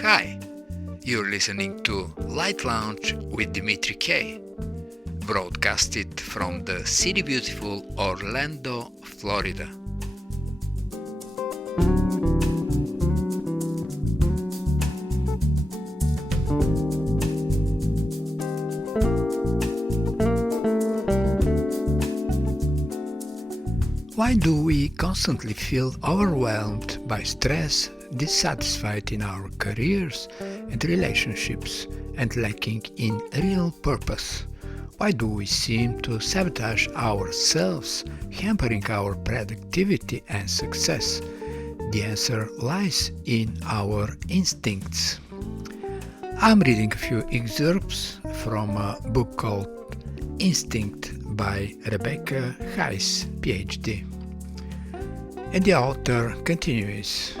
Hi, you're listening to Light Lounge with Dimitri K, broadcasted from the city beautiful Orlando, Florida. Why do we constantly feel overwhelmed by stress, dissatisfied in our careers and relationships, and lacking in real purpose? Why do we seem to sabotage ourselves, hampering our productivity and success? The answer lies in our instincts. I'm reading a few excerpts from a book called Instinct by Rebecca Heiss, PhD. And the author continues,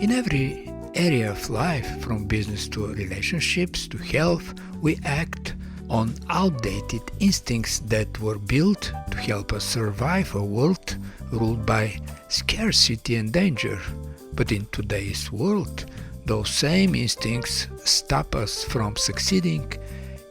in every area of life, from business to relationships to health, we act on outdated instincts that were built to help us survive a world ruled by scarcity and danger. But in today's world, those same instincts stop us from succeeding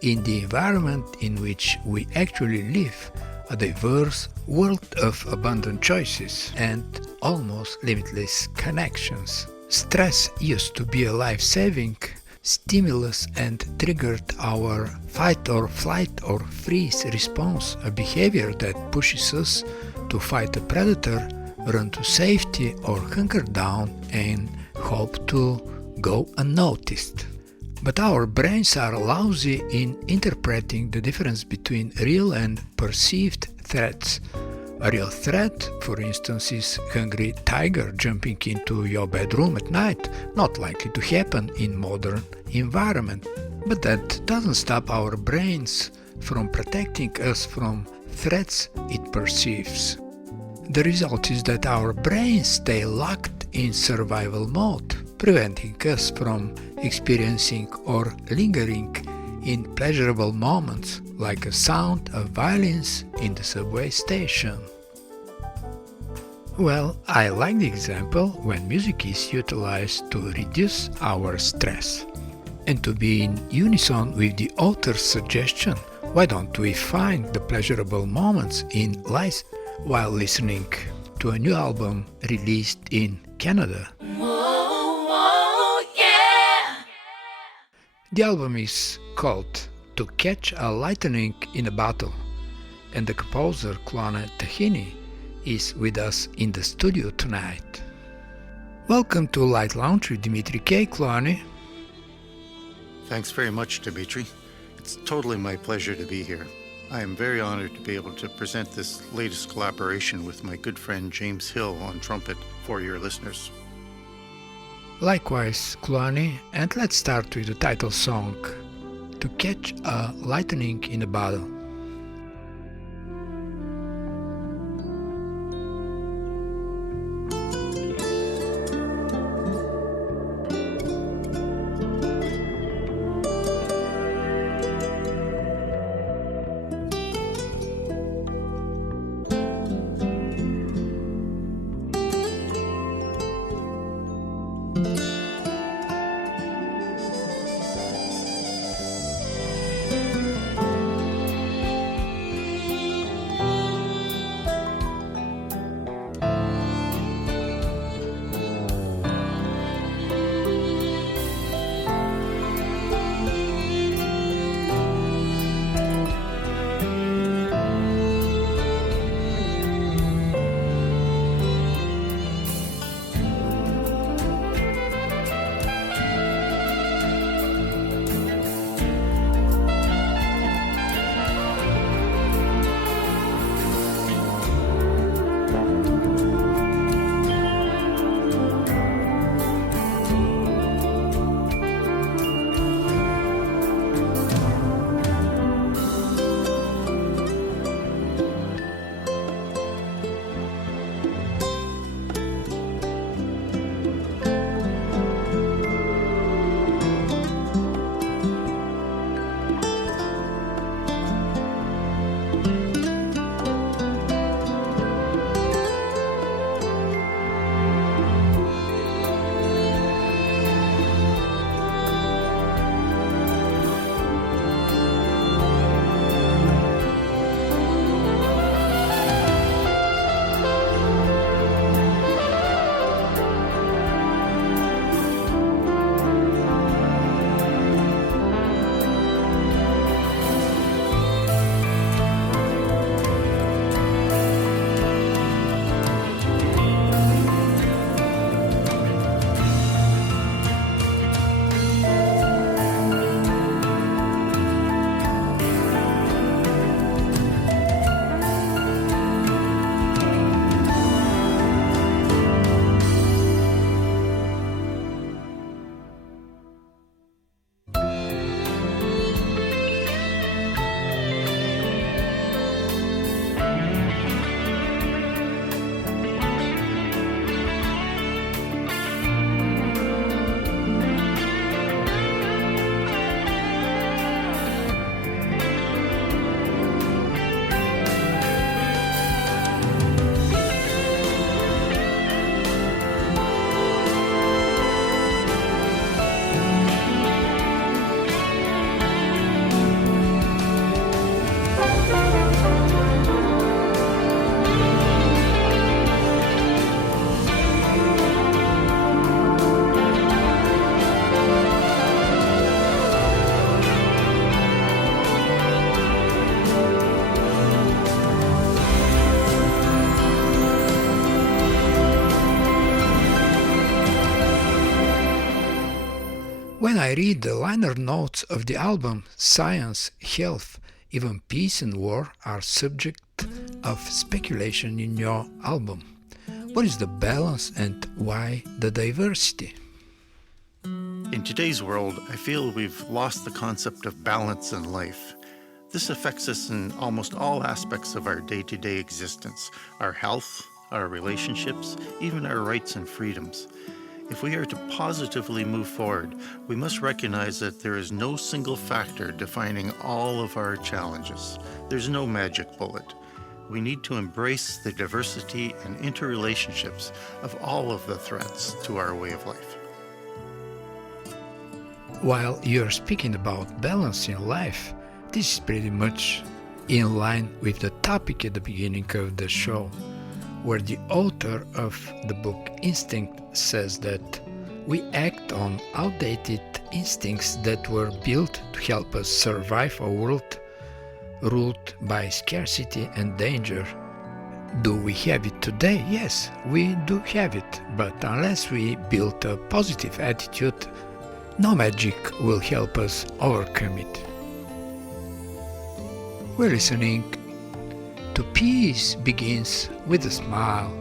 in the environment in which we actually live, a diverse world of abundant choices and almost limitless connections. Stress used to be a life-saving stimulus and triggered our fight or flight or freeze response, a behavior that pushes us to fight a predator, run to safety, or hunker down and hope to go unnoticed. But our brains are lousy in interpreting the difference between real and perceived threats. A real threat, for instance, is hungry tiger jumping into your bedroom at night, not likely to happen in modern environment. But that doesn't stop our brains from protecting us from threats it perceives. The result is that our brains stay locked in survival mode, preventing us from experiencing or lingering in pleasurable moments like a sound of violins in the subway station. Well, I like the example when music is utilized to reduce our stress. And to be in unison with the author's suggestion, why don't we find the pleasurable moments in life while listening to a new album released in Canada? The album is called To Catch a Lightning in a Bottle, and the composer Kluane Takhini is with us in the studio tonight. Welcome to Light Lounge with Dimitri K. Kluane. Thanks very much, Dimitri. It's totally my pleasure to be here. I am very honored to be able to present this latest collaboration with my good friend James Hill on trumpet for your listeners. Likewise, Kluane, and let's start with the title song, To Catch a Lightning in a Bottle. When I read the liner notes of the album, science, health, even peace and war are subject of speculation in your album. What is the balance and why the diversity? In today's world, I feel we've lost the concept of balance in life. This affects us in almost all aspects of our day-to-day existence, our health, our relationships, even our rights and freedoms. If we are to positively move forward, we must recognize that there is no single factor defining all of our challenges. There's no magic bullet. We need to embrace the diversity and interrelationships of all of the threats to our way of life. While you're speaking about balance in life, this is pretty much in line with the topic at the beginning of the show, where the author of the book Instinct says that we act on outdated instincts that were built to help us survive a world ruled by scarcity and danger. Do we have it today? Yes, we do have it, but unless we build a positive attitude, no magic will help us overcome it. We're listening to Peace Begins with a Smile.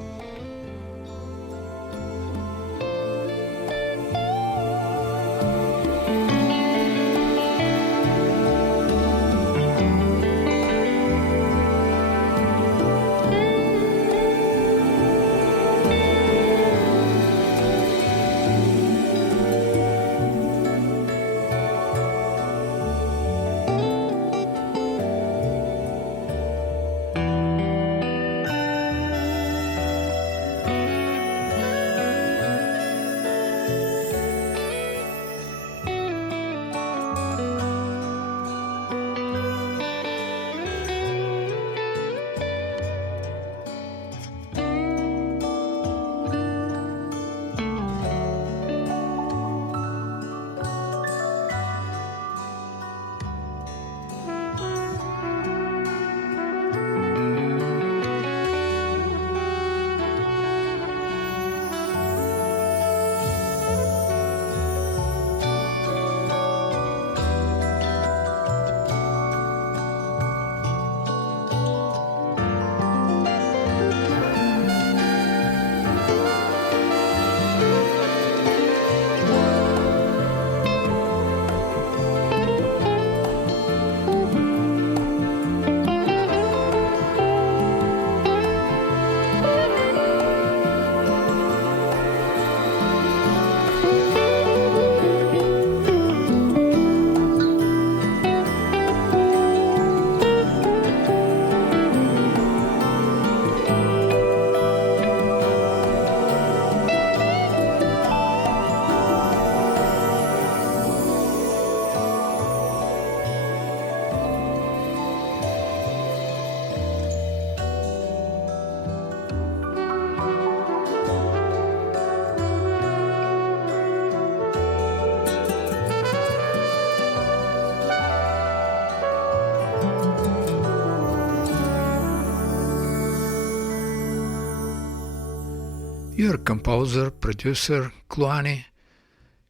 You're a composer, producer, Kluane.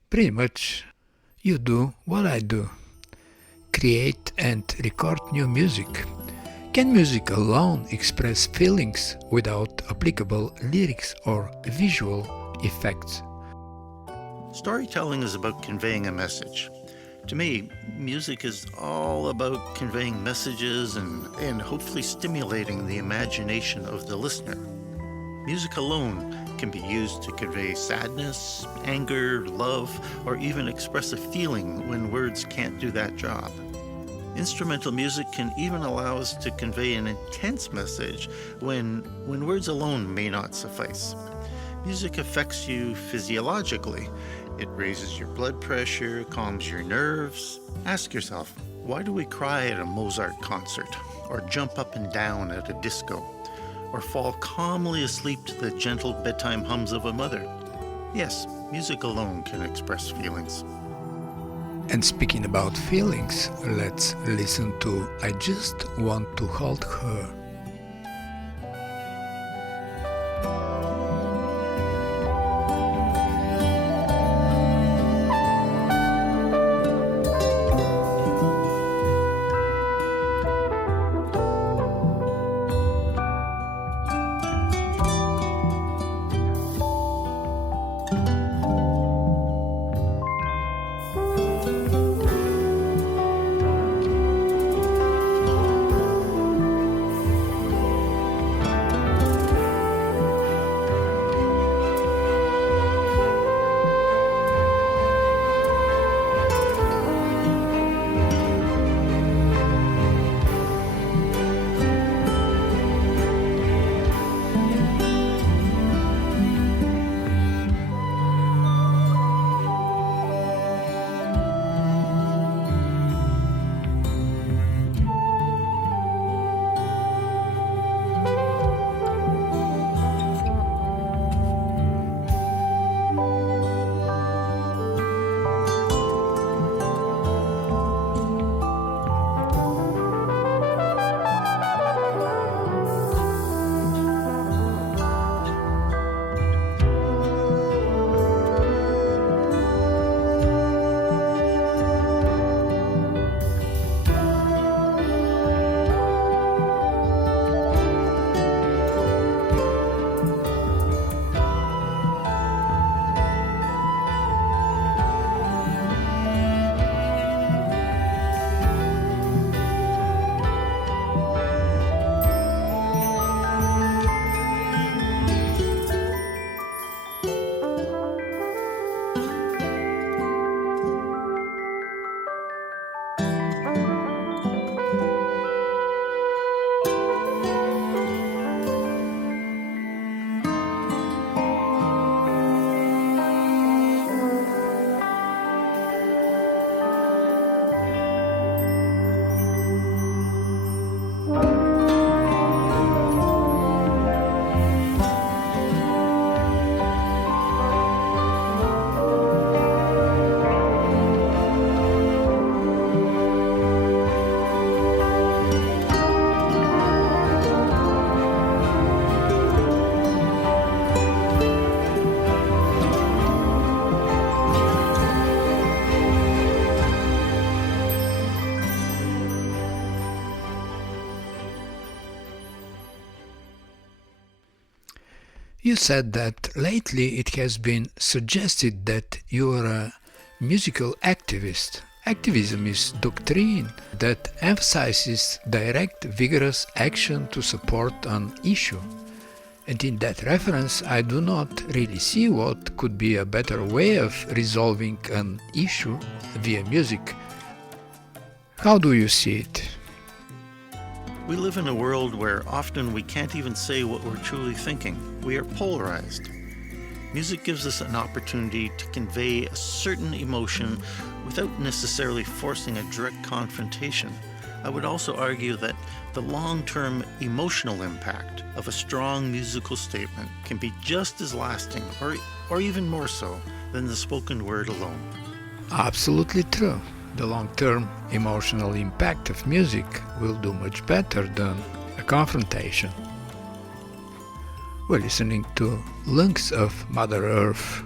Pretty much you do what I do. Create and record new music. Can music alone express feelings without applicable lyrics or visual effects? Storytelling is about conveying a message. To me, music is all about conveying messages and hopefully stimulating the imagination of the listener. Music alone can be used to convey sadness, anger, love, or even express a feeling when words can't do that job. Instrumental music can even allow us to convey an intense message when words alone may not suffice. Music affects you physiologically. It raises your blood pressure, calms your nerves. Ask yourself, why do we cry at a Mozart concert, or jump up and down at a disco, or fall calmly asleep to the gentle bedtime hums of a mother? Yes, music alone can express feelings. And speaking about feelings, let's listen to I Just Want to Hold Her. You said that lately it has been suggested that you are a musical activist. Activism is doctrine that emphasizes direct, vigorous action to support an issue. And in that reference, I do not really see what could be a better way of resolving an issue via music. How do you see it? We live in a world where often we can't even say what we're truly thinking. We are polarized. Music gives us an opportunity to convey a certain emotion without necessarily forcing a direct confrontation. I would also argue that the long-term emotional impact of a strong musical statement can be just as lasting, or even more so, than the spoken word alone. Absolutely true. The long-term emotional impact of music will do much better than a confrontation. We're listening to Lungs of Mother Earth.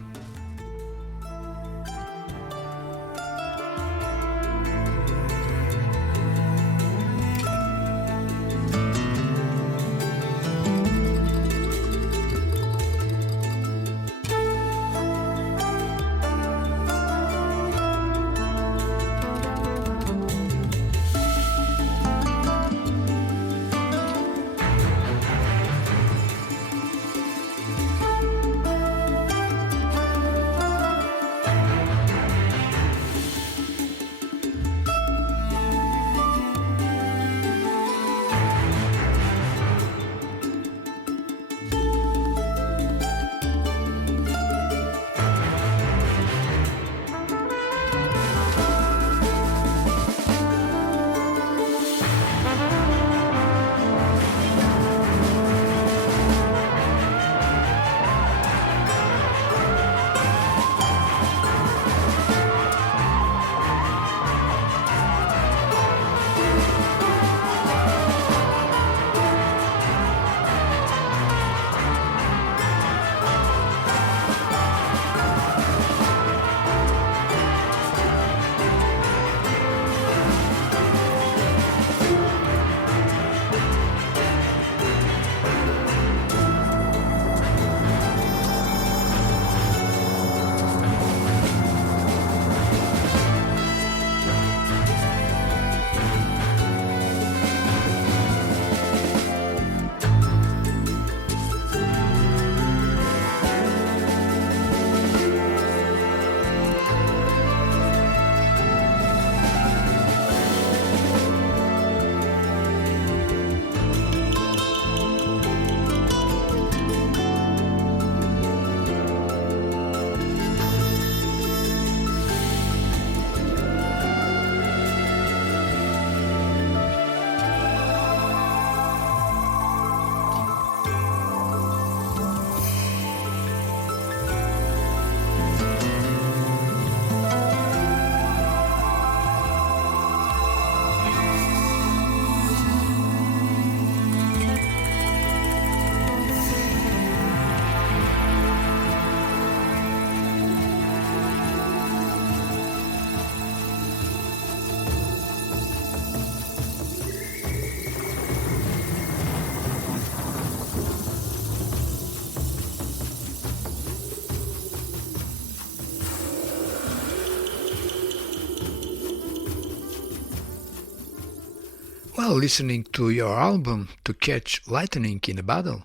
While listening to your album To Catch Lightning in a Bottle,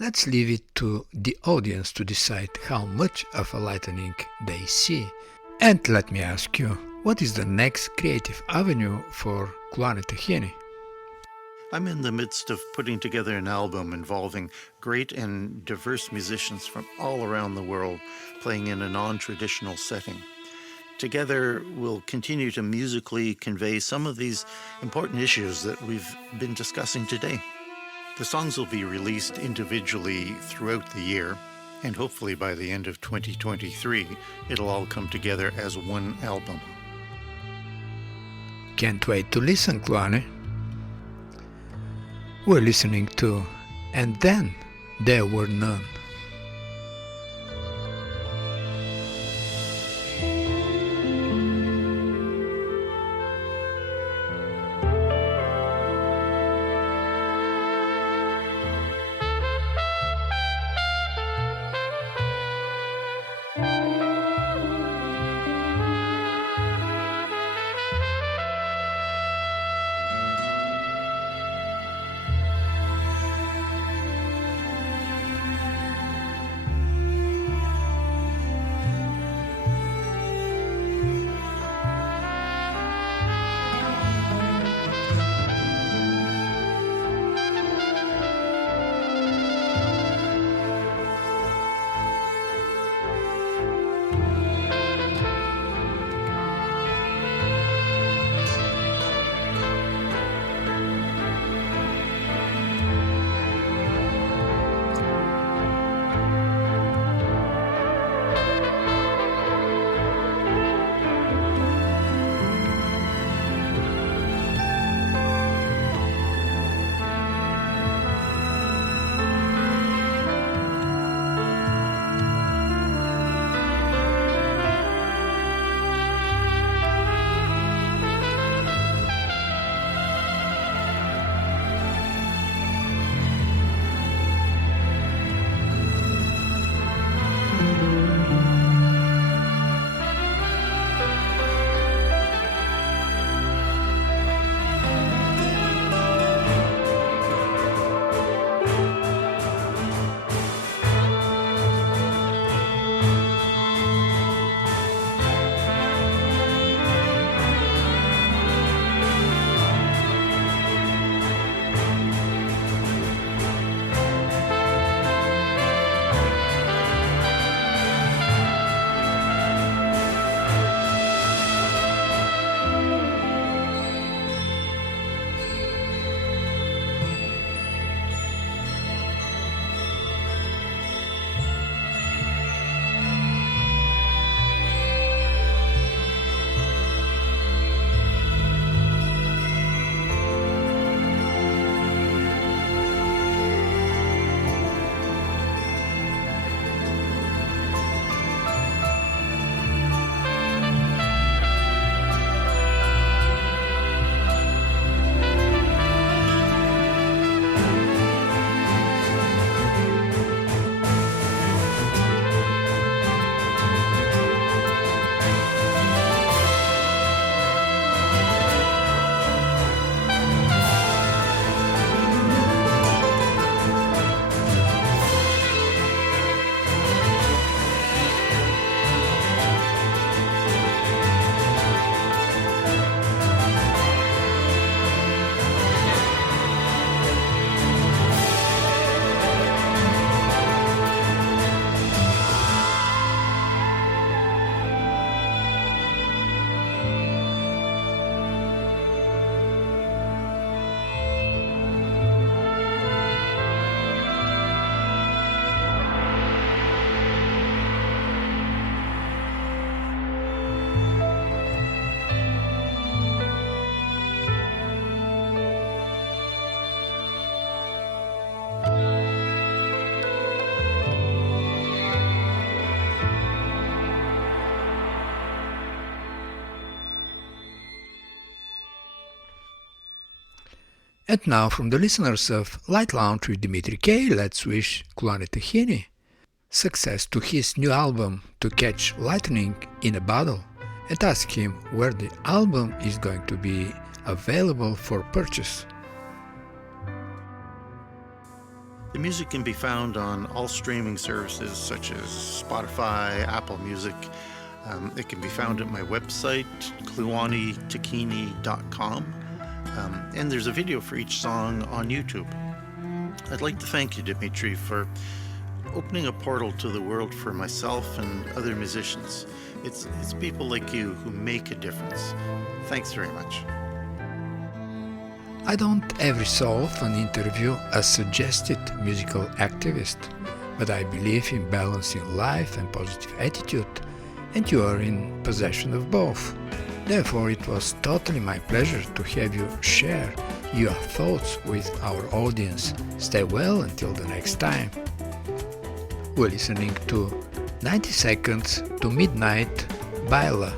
let's leave it to the audience to decide how much of a lightning they see. And let me ask you, what is the next creative avenue for Kluane Takhini? I'm in the midst of putting together an album involving great and diverse musicians from all around the world playing in a non-traditional setting. Together, we'll continue to musically convey some of these important issues that we've been discussing today. The songs will be released individually throughout the year, and hopefully by the end of 2023, it'll all come together as one album. Can't wait to listen, Kluane. We're listening to And Then There Were None. And now from the listeners of Light Lounge with Dimitri K, let's wish Kluane Takhini success to his new album To Catch Lightning in a Bottle, and ask him where the album is going to be available for purchase. The music can be found on all streaming services such as Spotify, Apple Music. It can be found at my website, kluanetakhini.com. And there's a video for each song on YouTube. I'd like to thank you, Dimitri, for opening a portal to the world for myself and other musicians. It's people like you who make a difference. Thanks very much. I don't every so often interview a suggested musical activist, but I believe in balancing life and positive attitude, and you are in possession of both. Therefore, it was totally my pleasure to have you share your thoughts with our audience. Stay well until the next time. We're listening to 90 Seconds to Midnight Baila.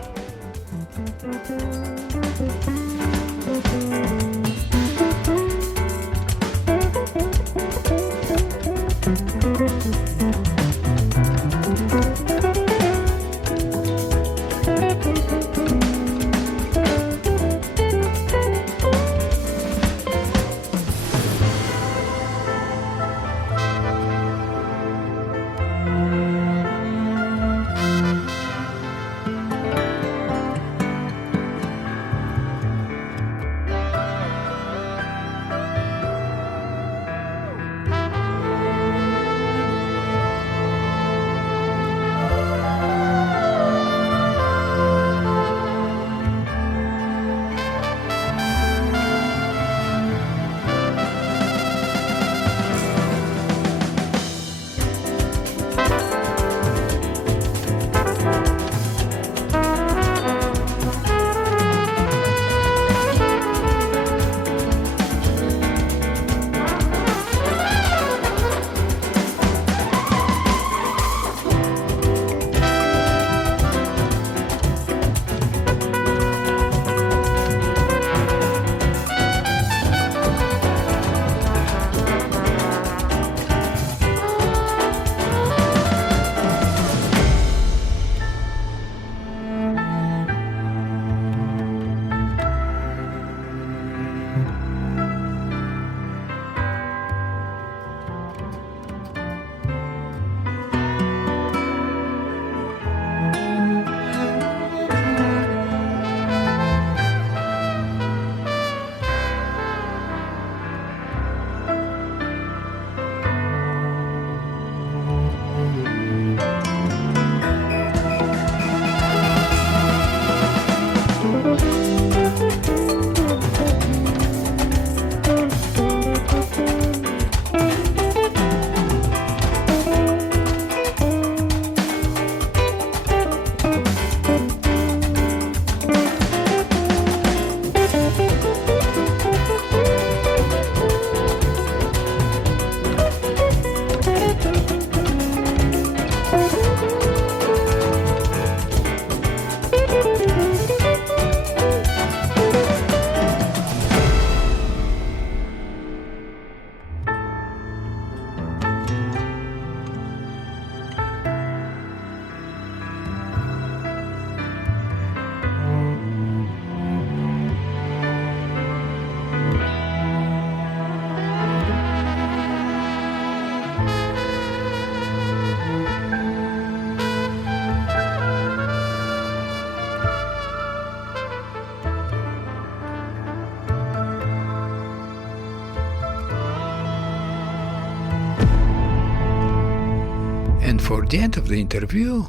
And for the end of the interview,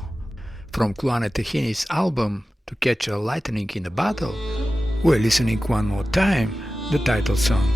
from Kluane Takhini's album To Catch a Lightning in a Bottle, we're listening one more time the title song.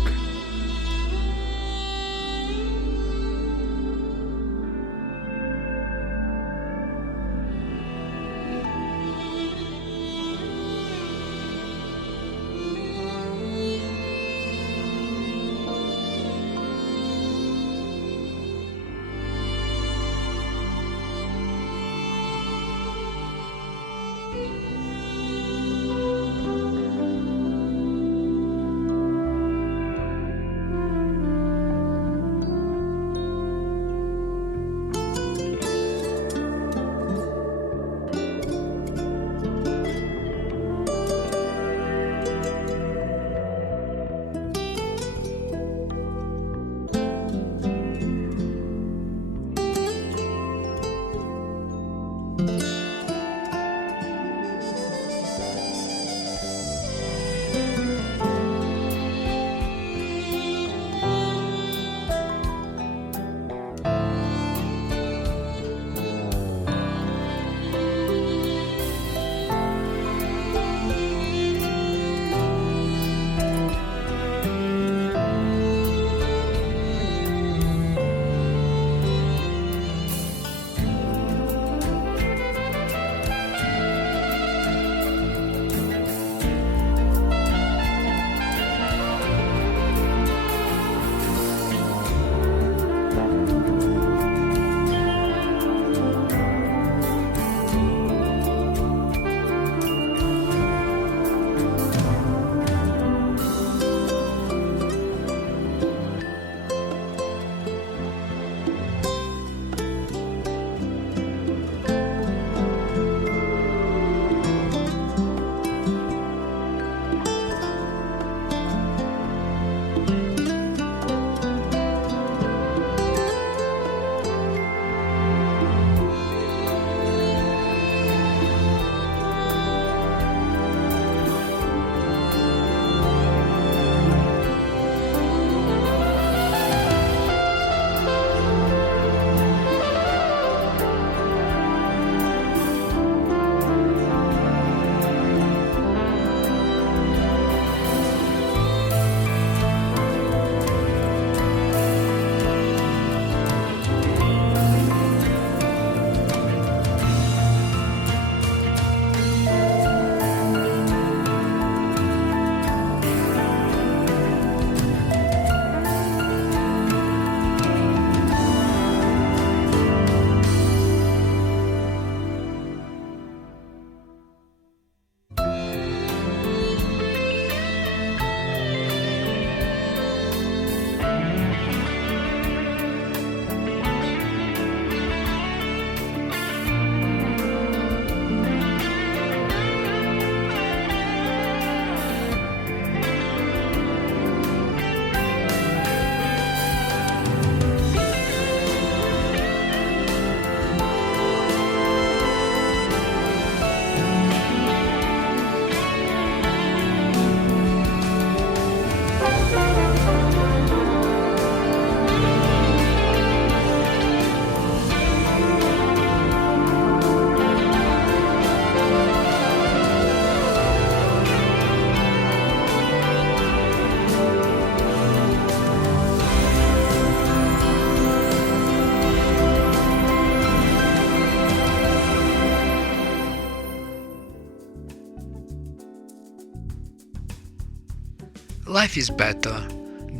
Life is better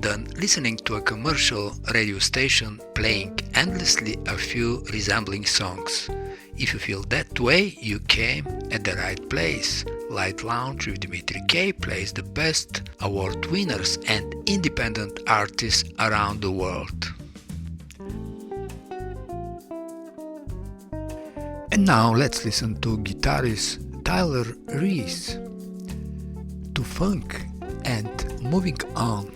than listening to a commercial radio station playing endlessly a few resembling songs. If you feel that way, you came at the right place. Light Lounge with Dimitri K plays the best award winners and independent artists around the world. And now let's listen to guitarist Tyler Reese, to funk and moving on.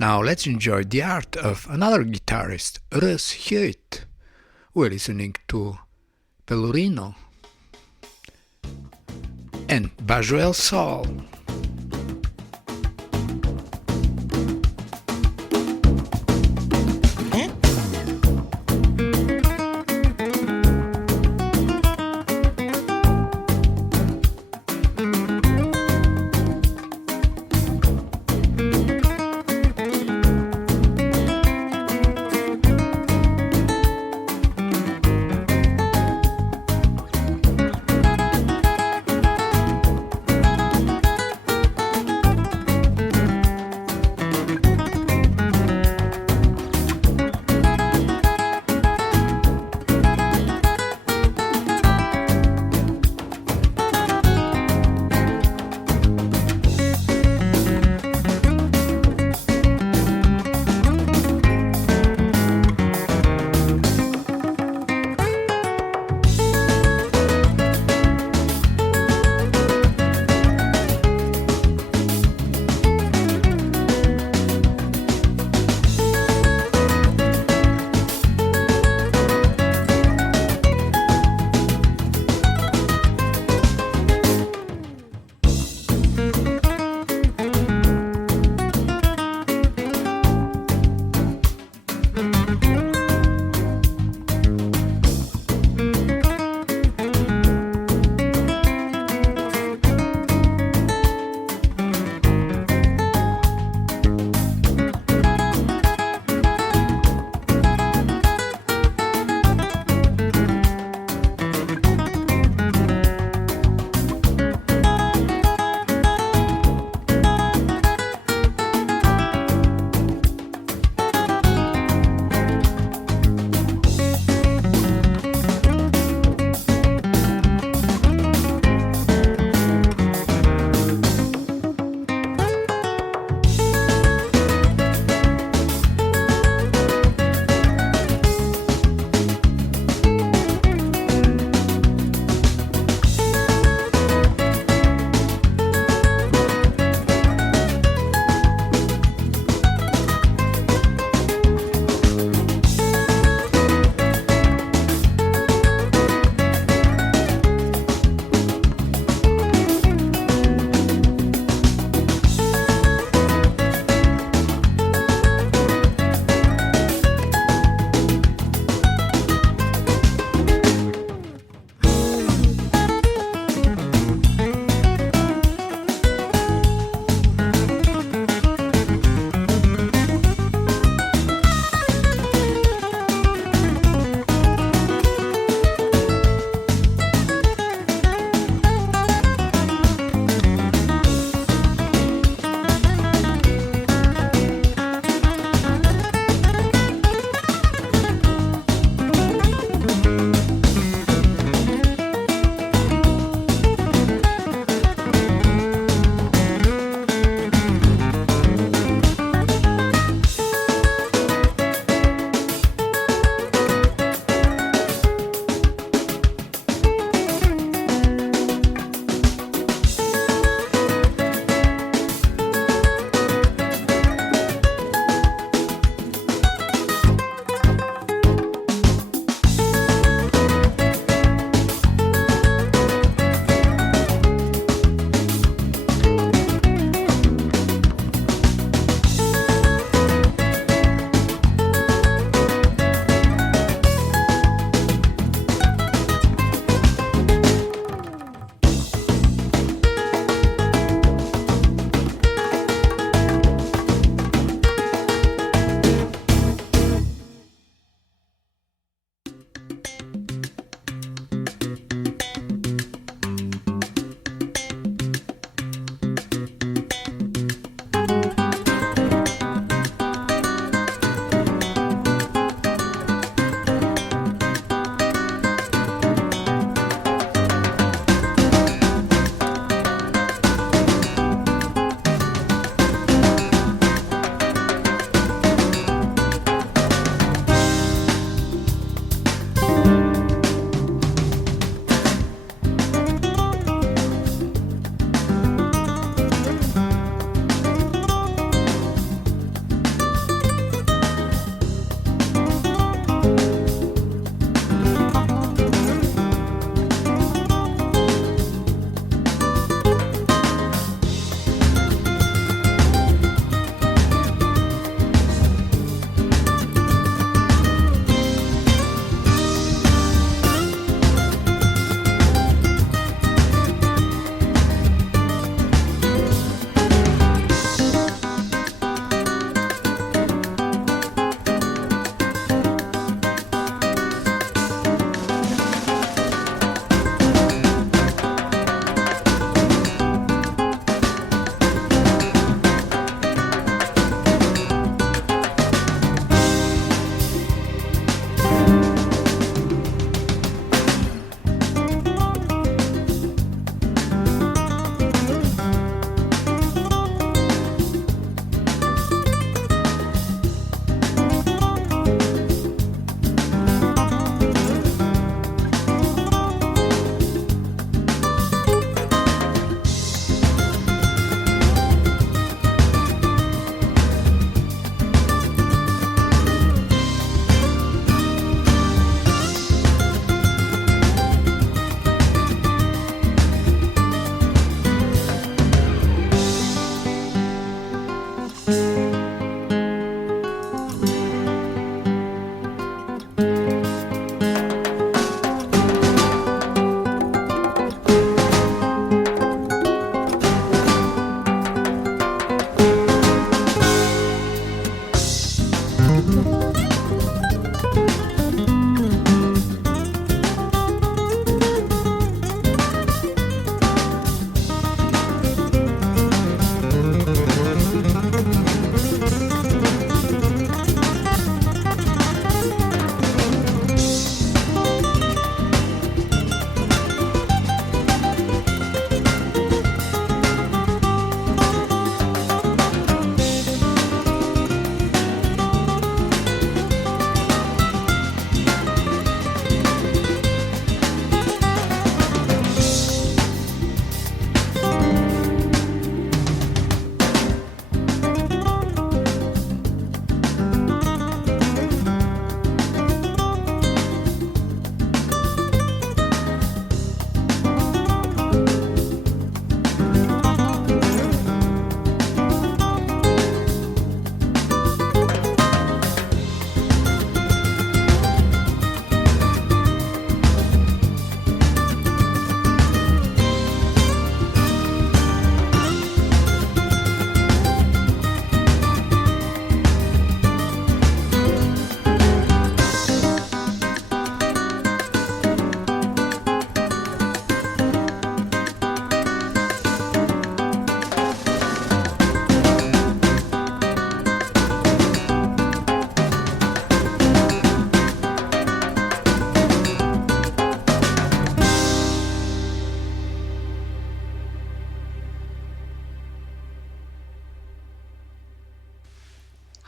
Now let's enjoy the art of another guitarist, Russ Hewitt. We're listening to Pelurino and Bajo El Sol.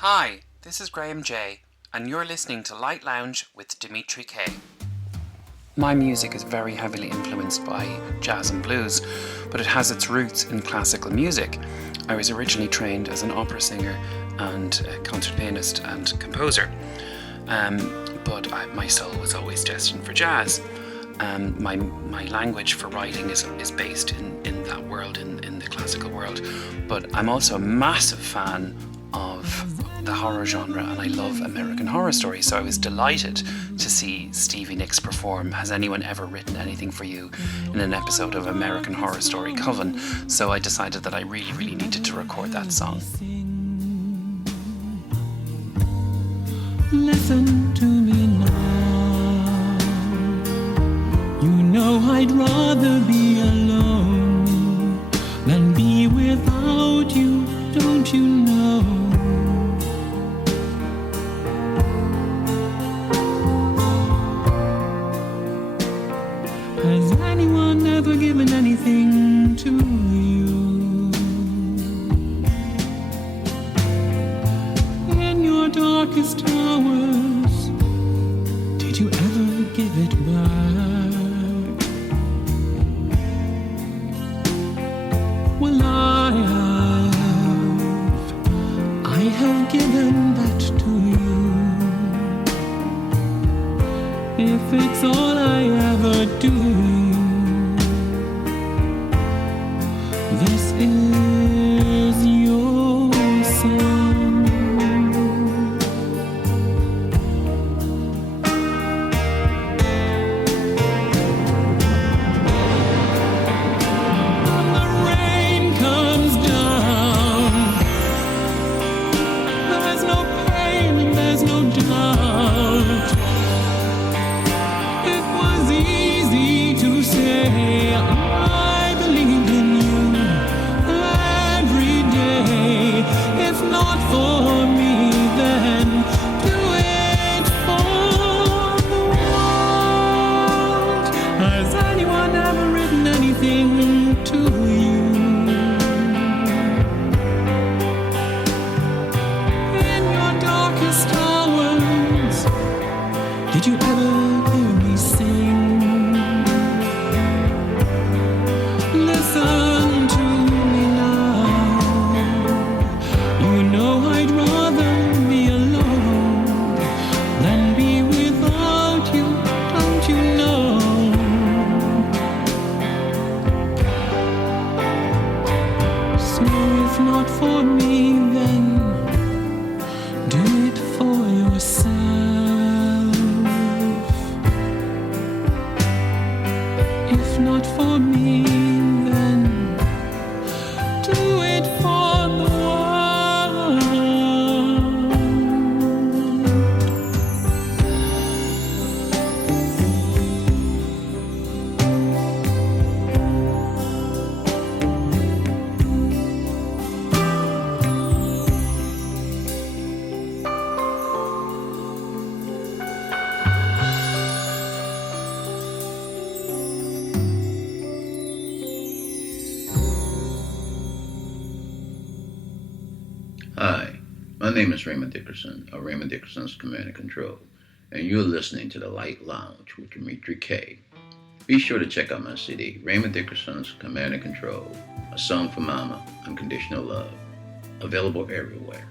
Hi, this is Graham J, and you're listening to Light Lounge with Dimitri K. My music is very heavily influenced by jazz and blues, but it has its roots in classical music. I was originally trained as an opera singer and a concert pianist and composer, but my soul was always destined for jazz. My language for writing is based in that world, in the classical world, but I'm also a massive fan of the horror genre, and I love American Horror Story, so I was delighted to see Stevie Nicks perform Has Anyone Ever Written Anything for You in an episode of American Horror Story Coven, so I decided that I really needed to record that song. Listen to me now. You know I'd rather be alone than be without you, don't you know? Has anyone ever given anything to you? In your darkest hours, did you ever give it back? Well, I have given that to you. If it's all I ever do, this is your song. When the rain comes down, there's no pain, there's no doubt. It was easy to say I believed in you every day. If not for me, then do it for the world. Has anyone ever written anything to you? In your darkest hours, did you ever hear me sing? Listen to me now. You know I'd rather be alone than be without you, don't you know? So if not for me, then do it for yourself. If not for me, then do it for the world. Hi, my name is Raymond Dickerson of Raymond Dickerson's Command and Control, and you're listening to The Light Lounge with Dimitri K. Be sure to check out my CD, Raymond Dickerson's Command and Control, A Song for Mama, Unconditional Love, available everywhere.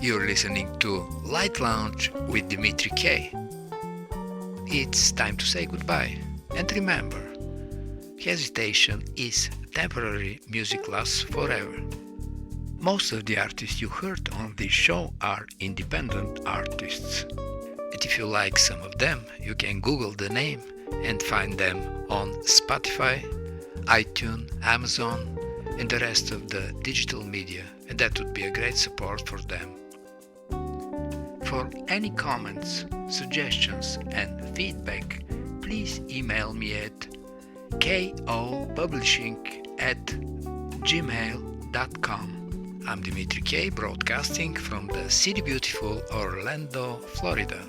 You're listening to Light Lounge with Dimitri K. It's time to say goodbye. And remember, hesitation is temporary, music lasts forever. Most of the artists you heard on this show are independent artists. And if you like some of them, you can Google the name and find them on Spotify, iTunes, Amazon, and the rest of the digital media, and that would be a great support for them. For any comments, suggestions, and feedback, please email me at kopublishing@gmail.com. I'm Dimitri K, broadcasting from the city beautiful Orlando, Florida.